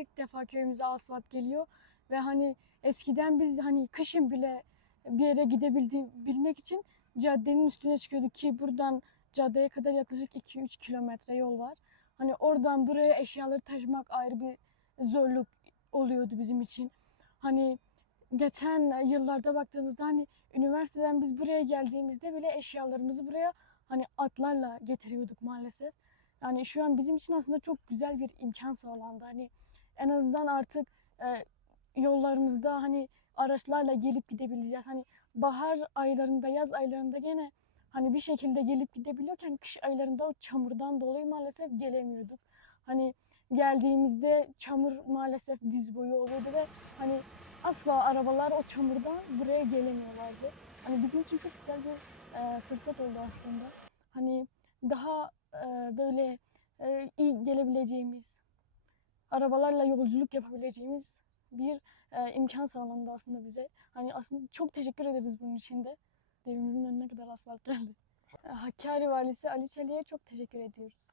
ilk defa köyümüze asfalt geliyor ve hani eskiden biz hani kışın bile bir yere gidebilmek için caddenin üstüne çıkıyorduk ki buradan caddeye kadar yaklaşık 2-3 kilometre yol var. Hani oradan buraya eşyaları taşımak ayrı bir zorluk oluyordu bizim için. Hani geçen yıllarda baktığımızda hani üniversiteden biz buraya geldiğimizde bile eşyalarımızı buraya hani atlarla getiriyorduk maalesef. Yani şu an bizim için aslında çok güzel bir imkan sağlandı. Hani en azından artık e, yollarımızda hani araçlarla gelip gidebileceğiz. Hani bahar aylarında, yaz aylarında gene hani bir şekilde gelip gidebiliyorken kış aylarında o çamurdan dolayı maalesef gelemiyorduk. Hani geldiğimizde çamur maalesef diz boyu oluyordu ve hani asla arabalar o çamurdan buraya gelemiyorlardı. Hani bizim için çok güzel bir e, fırsat oldu aslında. Hani daha e, böyle e, iyi gelebileceğimiz, arabalarla yolculuk yapabileceğimiz bir e, imkan sağlandı aslında bize. Hani aslında çok teşekkür ederiz bunun için de. Evimizin önüne kadar asfalt geldi. E, Hakkari Valisi Ali Çelik'e çok teşekkür ediyoruz.